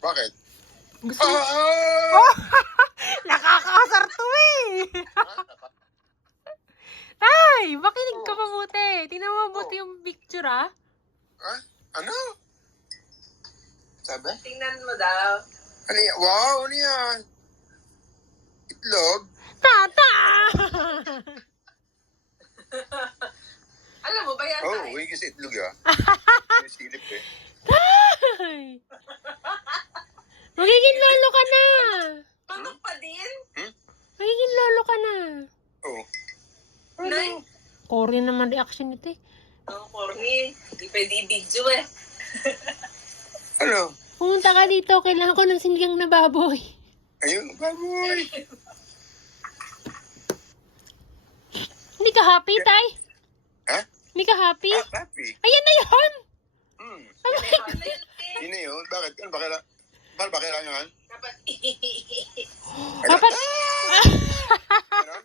Bakit? Gusto mo? Oh! Nakakaasar to eh! Ay, makinig ka mabuti. Tingnan mo mabuti yung picture ah. Ano? Sabi? Tingnan mo daw. Ano yan? Wow, ano yan? Itlog? Tata! Alam mo ba yan? Oh, huwag kasi itlog ah. May silip eh. Ay! Magiging lolo ka na! Manok pa din? Magiging lolo ka na. Oh. Nay? Korean naman reaction nito eh. Ang corny. Hindi pwede i-video eh. Ano? Pumunta ka dito, kailangan ko ng sinigang na baboy. Ayun, baboy. Hindi ka happy, Tay? Ha? Hindi ka happy? Happy. Ayan na yun! Ano yun eh? Yun na yun. Bakit? Ano ba kailangan? Bakit ba kailangan yun? Dapat Dapat... Ano?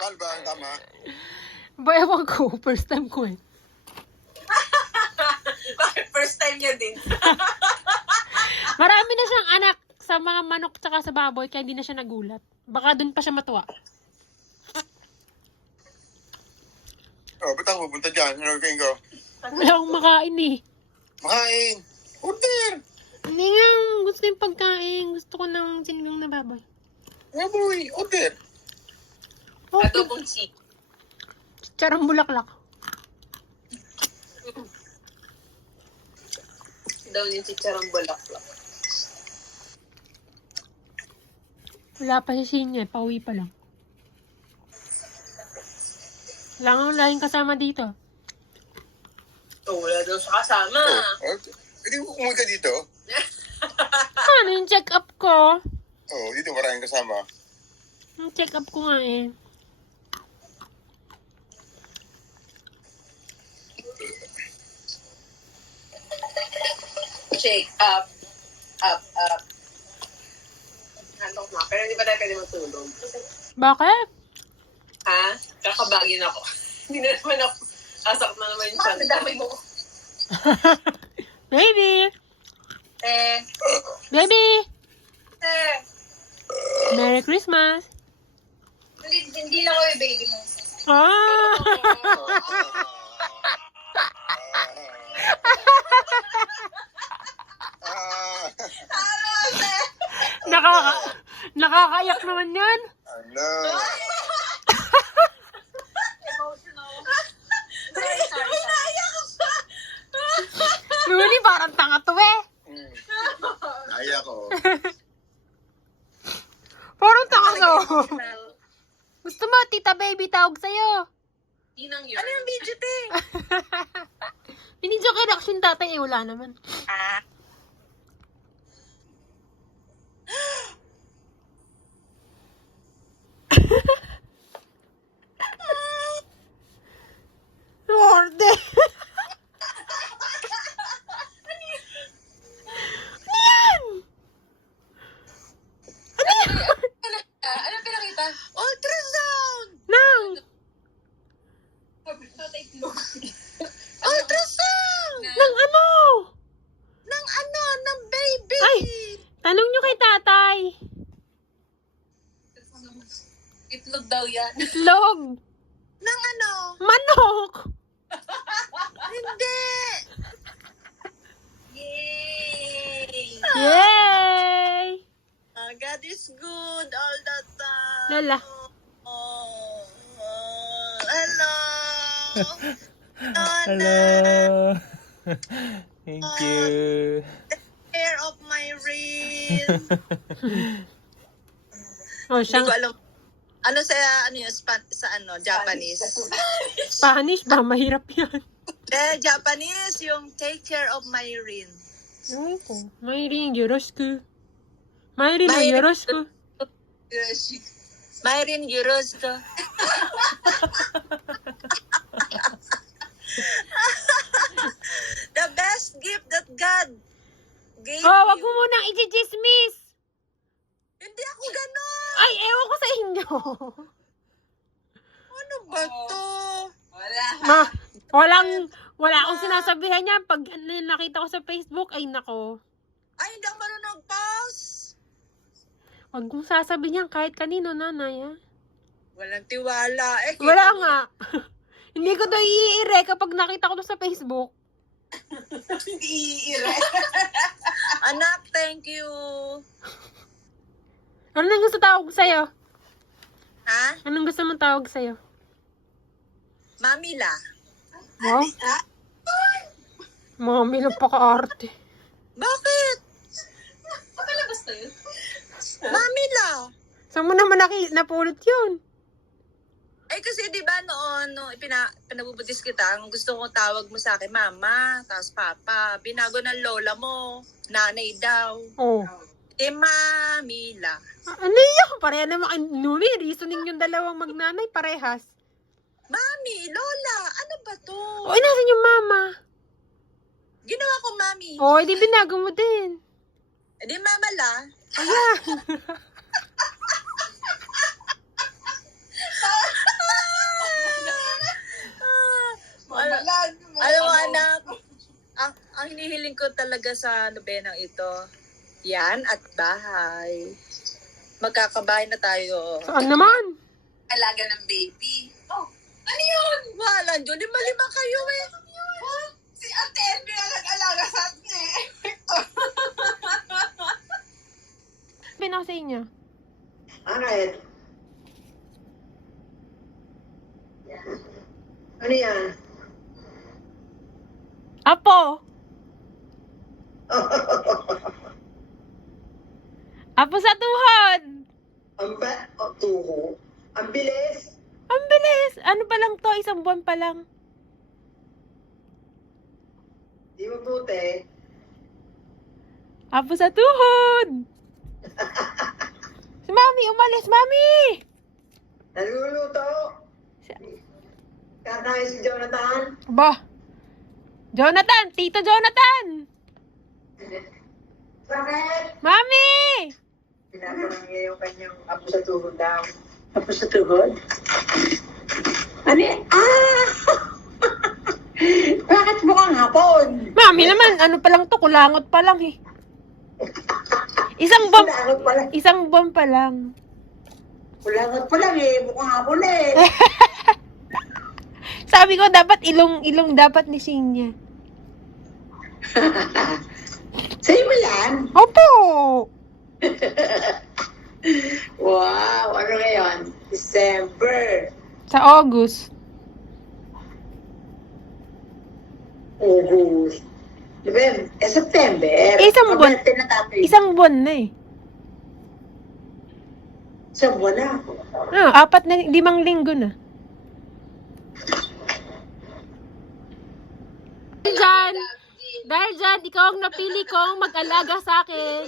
Bakit ba ang tama? Ba, ewan ko. First time ko eh. Bakit first time niya din? Marami na siyang anak sa mga manok tsaka sa baboy kaya hindi na siya nagulat. Baka dun pa siya matuwa. Oh, ba't ako pupunta dyan? Ano kain ko? Wala akong makain eh. Makain. Order. Hindi nga, gusto yung pagkain. Gusto ko ng sinigang na baboy. Baboy. Order. Okay. Adobong chick. Charang bulaklak. Daw yung chicharong bulaklak. Wala pa si Sinya eh. Pauwi pa lang. Wala nga laging kasama dito. So, wala daw siya kasama. Oh, pwede mo umuwi ka dito? Ano yung check-up ko? Oh, dito maraming kasama. Yung check-up ko nga eh. Shake up. Up. Handok na. Pero hindi pa tayo pwede matulog. Bakit? Ha? Kakabagin ako. Hindi na naman ako. Asak na naman yung chan. Dami mo. Baby! Eh. Baby! Eh. Merry Christmas! Hindi lang ako yung baby mo. Ah! Nakakaiyak naman yan. Ano? Emotional. Sorry. Naiyak siya. Luli, parang tanga to eh. Kaya ko. Parang tanga to. Gusto mo, tita baby, tawag sa'yo. Inang yun. Ano yung video, te? Pinidyo kay reaction tatay eh, wala naman. Lorde! Ano pinakita? Ultrasound! Nang! Ultrasound! Nang ano? Ng baby! Ay! Tanong nyo kay tatay. Itlog daw yan. Itlog. Ng ano? Manok. Hindi! Yay! Yay! God is good all the time. Lala. Oh, hello. Hello. Thank you. Hair of my ring. Oh, Hindi ko siyang alam. Ano sa Japanese? Spanish ba? Mahirap yan. Japanese yung take care of my ring. Ay ko. Mayrin, yoroshiku. Mayrin no yoroshiku. My ring yuroshiko. The best gift that God gave Oh, wag you. mo munang i-chismis. Hindi ako ganon. Ay, ewan ko sa inyo. Ano ba to? Wala. Wala akong sinasabihan niya. Pag nakita ko sa Facebook, ay nako. Ay, hindi ako marunong pause. Huwag mong sasabihin yan kahit kanino, nanay, ah. Walang tiwala. Eh, Wala nga. Hindi ko to iire kapag nakita ko to sa Facebook. Hindi iire. Anak, thank you. Ano nang gusto tawag sa'yo? Ha? Anong gusto mong tawag sa'yo? Mamila. Wow. Mami lang paka-arte. Bakit? Pakalabas na yun. Mamila. Saan mo naman napulot yun? Eh kasi di ba noon, no, pinabubutis kita, ang gusto kong tawag mo sa akin, mama, tapos papa. Binago ng lola mo, nanay daw. Oh. Eh, mamila. Ano yun? Pareha naman. Nuni, reasoning yung dalawang magnanay. Parehas. Mami, lola, ano ba to? O, nasan yung mama? Ginawa ko, mami. O, di binago mo din. Eh di mama la. Ayan. Alam mo, anak, ang hinihiling ko talaga sa nobenang ito, yan at bahay. Magkakabahay na tayo. Saan naman? Alaga ng baby. Oh, ano yun? Wala, Diyo, lima kayo eh. Si Ate Elvie ang nag-alaga sa atin eh. Sabihin ako sa inyo. Alright. Ano yan? Apo! Apo sa tuhod! Tuho. Ang bilis. Ang bilis! Ano pa lang to? Isang buwan pa lang. Di mabuti. Apo sa tuhod! Si Mami, umalis! Mami! Naluluto. Kakain si Jonathan. Ba? Jonathan! Tito Jonathan! Bakit? Mami! Pinaparang niya yung kanyang apo sa tuhod daw. Apo sa tuhod? Ano yan? Ah! Bakit mukhang hapon? Mami naman, ano pa lang to? Kulangot pa lang eh. Isang buwan, Kulangot pa lang. isang buwan pa lang. Kulangot pa lang eh. Mukhang hapon eh. Sabi ko, dapat ilong dapat ni Shinya. Sa'yo mo yan? Opo! Wow! Ano ngayon? December. Sa August. August. November. September. Isang buwan. Maberte na tatay. Isang buwan na eh. Isang buwan na. 5 linggo na. Dahil dyan, ikaw ang napili kong mag-alaga sa akin.